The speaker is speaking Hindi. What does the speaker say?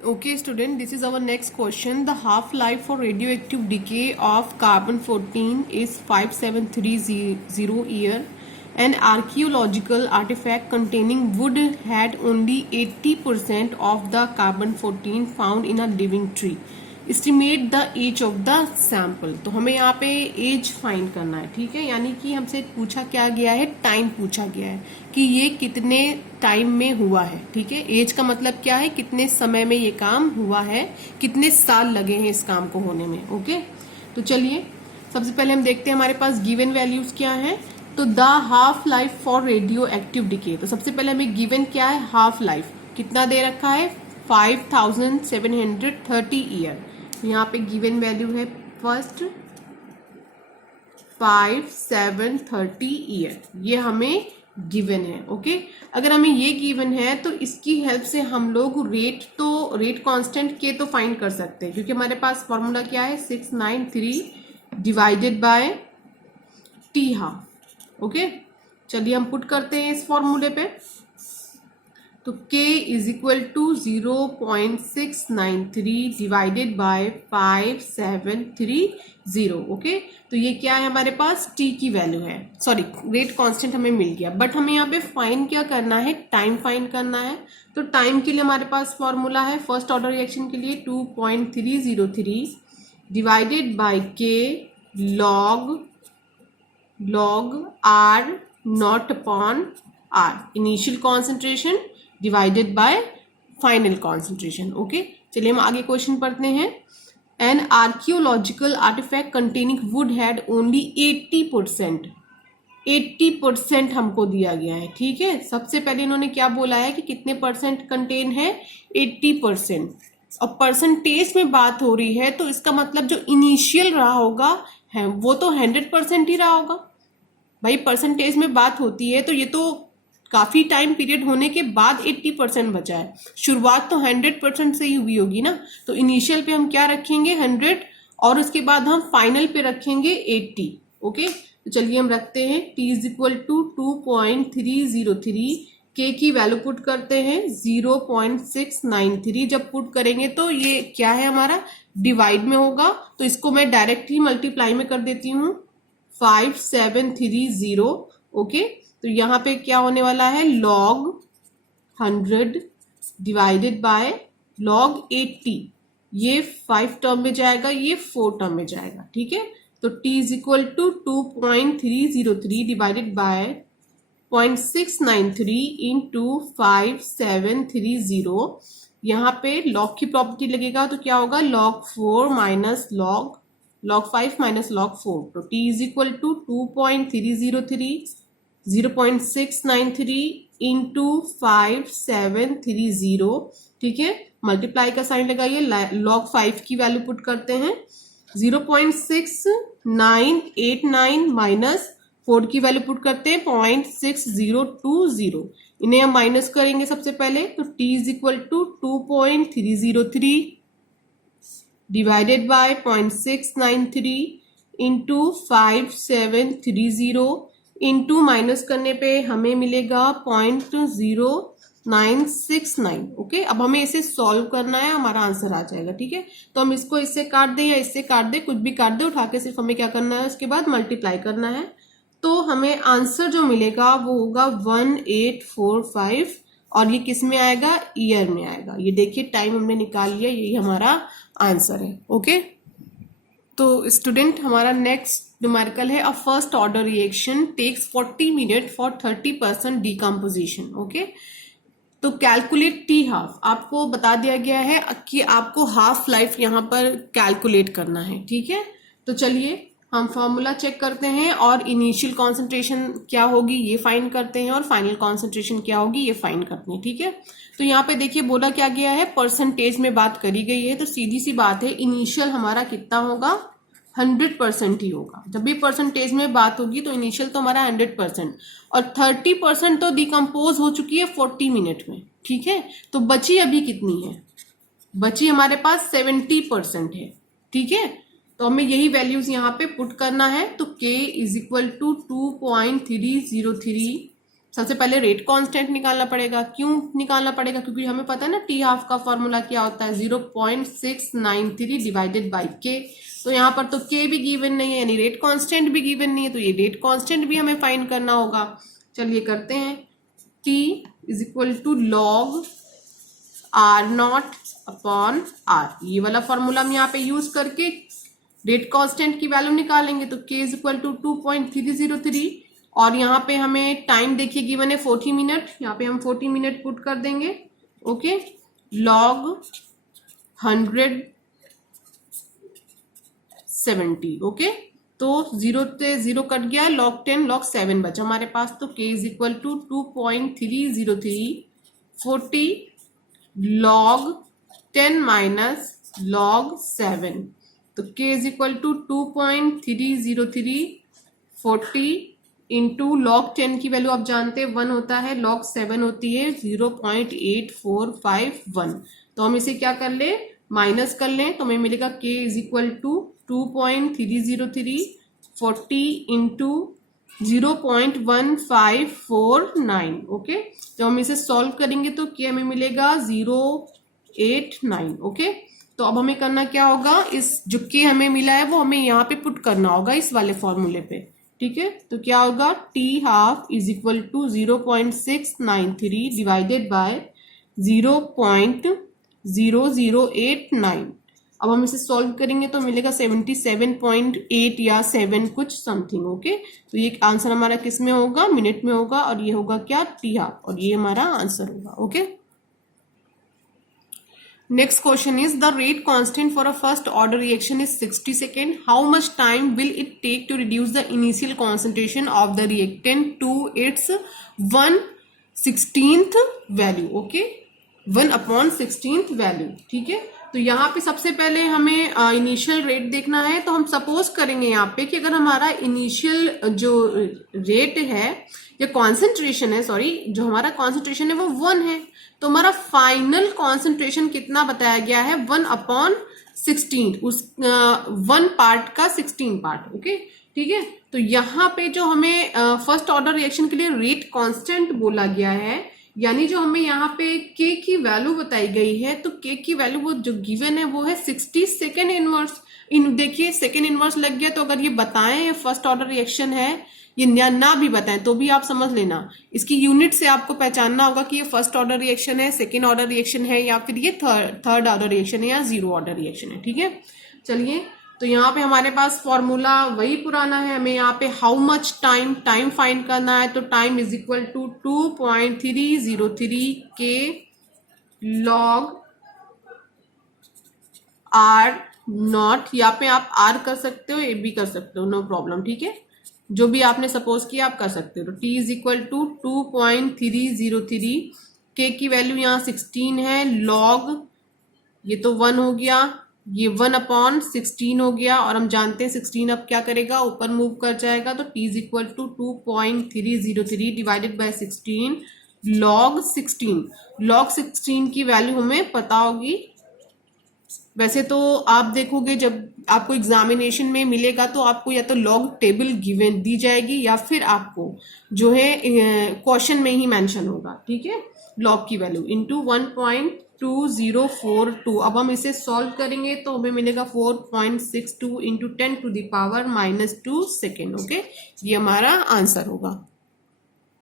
Okay, student, this is our next question. The half-life for radioactive decay of carbon-14 is 5730 year. An archaeological artifact containing wood had only 80% of the carbon-14 found in a living tree. Estimate the age of the sample. तो हमें यहाँ पे एज फाइंड करना है, ठीक है। यानी कि हमसे पूछा क्या गया है, टाइम पूछा गया है कि ये कितने टाइम में हुआ है, ठीक है। एज का मतलब क्या है, कितने समय में ये काम हुआ है, कितने साल लगे हैं इस काम को होने में। ओके, तो चलिए सबसे पहले हम देखते हैं हमारे पास गिवन वैल्यूज क्या है। तो the half life for radio active decay, तो सबसे पहले हमें गिवन क्या है, हाफ लाइफ कितना दे रखा है, 5730 ईयर। यहाँ पे गिवन वैल्यू है फर्स्ट 5730 ईयर, ये हमें गिवन है। ओके, अगर हमें ये गिवन है तो इसकी हेल्प से हम लोग रेट कांस्टेंट के तो फाइंड कर सकते हैं, क्योंकि हमारे पास फॉर्मूला क्या है, 693 divided by T half. Okay, चलिए हम पुट करते हैं इस फॉर्मूले पे। तो k is equal to 0.693 divided by 5730। Okay, तो ये क्या है हमारे पास, t की वैल्यू है, सॉरी रेट कांस्टेंट हमें मिल गया। बट हमें यहाँ पे फाइंड क्या करना है, टाइम फाइंड करना है। तो टाइम के लिए हमारे पास फॉर्मूला है फर्स्ट ऑर्डर रिएक्शन के लिए 2.303 divided by k log r not upon r, initial concentration divided by final concentration. Okay, चलिए हम आगे क्वेश्चन पढ़ते हैं। An archaeological artifact containing wood had only 80% हमको दिया गया है, ठीक है। सबसे पहले इन्होंने क्या बोला है कि कितने परसेंट कंटेन है, 80%। और परसेंटेज में बात हो रही है तो इसका मतलब जो इनिशियल रहा होगा है वो तो 100% ही रहा होगा। भाई परसेंटेज में बात होती है तो ये तो काफी टाइम पीरियड होने के बाद 80% बचा है, शुरुआत तो 100% से ही हुई होगी ना। तो इनिशियल पे हम क्या रखेंगे, 100, और उसके बाद हम फाइनल पे रखेंगे 80। ओके, तो चलिए हम रखते हैं t is equal to 2.303, k की वैल्यू पुट करते हैं 0.693। जब पुट करेंगे तो ये क्या है हमारा, डिवाइड में होगा, तो इसको मैं डायरेक्ट ही मल्टीप्लाई में कर देती हूँ 5730। ओके, तो यहाँ पे क्या होने वाला है, log 100 डिवाइडेड बाय log 80, ये 5 टर्म में जाएगा, ये 4 टर्म में जाएगा, ठीक है। तो t is equal to 2.303 divided by 0.693 into 5730। यहाँ पे log की प्रॉपर्टी लगेगा तो क्या होगा, log 4 minus log 5 minus log 4। तो t is equal to 2.303 0.693 into 5730, ठीक है। मल्टीप्लाई का साइन लगाइए, log 5 की वैल्यू पुट करते हैं 0.6989 माइनस 4 की वैल्यू पुट करते हैं 0.6020। इन्हें हम माइनस करेंगे सबसे पहले, तो t is equal to 2.303 divided by 0.693 into 5730 into minus करने पे हमें मिलेगा 0.0969। ओके, अब हमें इसे सॉल्व करना है, हमारा आंसर आ जाएगा, ठीक है। तो हम इसको इससे काट दें या इससे काट दें, कुछ भी काट दे, उठा के सिर्फ हमें क्या करना है, उसके बाद मल्टीप्लाई करना है। तो हमें आंसर जो मिलेगा वो होगा 1845, और ये किस में आएगा, ईयर में आएगा। ये देखिए टाइम हमने निकाल लिया, यही हमारा आंसर है। ओके, तो स्टूडेंट हमारा नेक्स्ट न्यूमेरिकल है, a first order reaction takes 40 minute for 30% decomposition. Okay, तो कैलकुलेट टी हाफ, आपको बता दिया गया है कि आपको हाफ लाइफ यहाँ पर कैलकुलेट करना है, ठीक है। तो चलिए हम फॉर्मूला चेक करते हैं और इनिशियल कॉन्सेंट्रेशन क्या होगी ये फाइंड करते हैं, और फाइनल कॉन्सेंट्रेशन क्या होगी ये फाइंड करते हैं, ठीक है। तो यहाँ पे देखिए बोला क्या गया है, परसेंटेज में बात करी गई है, तो सीधी सी बात है इनिशियल हमारा कितना होगा, 100% ही होगा। जब भी परसेंटेज में बात होगी तो इनिशियल तो हमारा 100%, और 30% तो डिकम्पोज हो चुकी है 40 मिनट में, ठीक है। तो बची अभी कितनी है, बची हमारे पास 70% है, ठीक है। तो हमें यही वैल्यूज यहाँ पे पुट करना है। तो k इज इक्वल टू 2.303 सबसे पहले रेट कांस्टेंट निकालना पड़ेगा। क्यों निकालना पड़ेगा? क्योंकि हमें पता है ना टी हाफ का फॉर्मूला क्या होता है, 0.693 डिवाइडेड बाई के। तो यहाँ पर तो के भी गिवन नहीं है, यानी रेट कांस्टेंट भी गिवन नहीं है, तो ये रेट कांस्टेंट भी हमें फाइंड करना होगा। चलिए करते हैं। T is equal to log R not upon R, ये वाला फॉर्मूला हम यहाँ पे यूज करके रेट कांस्टेंट की वैल्यू निकालेंगे। तो के इज इक्वल टू 2.303 और यहाँ पे हमें टाइम देखिए गिवन है 40 मिनट, यहाँ पे हम 40 मिनट पुट कर देंगे। Okay, log 170। ओके, तो 0 से 0 कट गया, लॉग 10 लॉग 7 बचा हमारे पास। तो K is equal to 2.303 40 log 10 minus log 7। तो K is equal to 2.303 40 into log 10 की वैल्यू आप जानते हैं 1 होता है, लॉग 7 होती है 0.8451। तो हम इसे क्या कर ले, माइनस कर लें, तो हमें मिलेगा K is equal to 2.303 40 into 0.1549। Okay, जब हम इसे सॉल्व करेंगे तो के हमें मिलेगा 089। ओके, तो अब हमें करना क्या होगा, इस जो के हमें मिला है वो हमें यहाँ पे पुट करना होगा इस वाले फॉर्मूले पे। ठीक है, तो क्या होगा, T half is equal to 0.693 divided by 0.0089। अब हम इसे सॉल्व करेंगे तो मिलेगा 77.8 या 7 कुछ समथिंग। ओके, तो ये आंसर हमारा किस में होगा, मिनट में होगा, और ये होगा क्या, टी हाफ, और ये हमारा आंसर होगा। Okay, next question is the rate constant for a first order reaction is 60 seconds. How much time will it take to reduce the initial concentration of the reactant to its 1/16th value? Okay, 1/16th value। ठीक है, तो यहाँ पे सबसे पहले हमें इनिशियल रेट देखना है। तो हम सपोज करेंगे यहाँ पे कि अगर हमारा इनिशियल जो रेट है या कॉन्सेंट्रेशन है, सॉरी, जो हमारा कॉन्सेंट्रेशन है वो 1 है, तो हमारा फाइनल कॉन्सेंट्रेशन कितना बताया गया है, 1/16, उस 1 पार्ट का 16 पार्ट। ओके, ठीक है, तो यहाँ पे जो हमें फर्स्ट ऑर्डर रिएक्शन के लिए रेट कांस्टेंट बोला गया है, यानी जो हमें यहाँ पे के की वैल्यू बताई गई है, तो के की वैल्यू वो जो गिवन है वो है 60 सेकेंड इनवर्स। देखिए सेकेंड इनवर्स लग गया, तो अगर ये बताएं फर्स्ट ऑर्डर रिएक्शन है, ये ना भी बताएं तो भी आप समझ लेना, इसकी यूनिट से आपको पहचानना होगा कि ये फर्स्ट ऑर्डर रिएक्शन है, सेकेंड ऑर्डर रिएक्शन है, या फिर ये थर्ड ऑर्डर रिएक्शन है, या 0 ऑर्डर रिएक्शन है। ठीक है, चलिए, तो यहाँ पे हमारे पास फॉर्मूला वही पुराना है, हमें यहाँ पे हाउ मच टाइम फाइंड करना है। तो टाइम इज इक्वल टू 2.303 के लॉग आर नॉट, यहाँ पे आप आर कर सकते हो, ए बी कर सकते हो, नो प्रॉब्लम। ठीक है, जो भी आपने सपोज किया आप कर सकते हो। तो टी इज इक्वल टू 2.303 के की वैल्यू यहाँ 16 है, लॉग ये तो 1 हो गया, ये 1/16 हो गया, और हम जानते हैं 16 अब क्या करेगा, ऊपर मूव कर जाएगा। तो T is equal to 2.303 divided by 16 log 16। Log 16 की वैल्यू हमें पता होगी। वैसे तो आप देखोगे जब आपको एग्जामिनेशन में मिलेगा तो आपको या तो लॉग टेबल गिवन दी जाएगी, या फिर आपको जो है क्वेश्चन में ही मेंशन होगा। ठीक है, लॉग की वैल्यू इंटू 1.2042। अब हम इसे सॉल्व करेंगे तो हमें मिलेगा 4.62 into 10 to the power -2 second. Okay, ये हमारा आंसर होगा।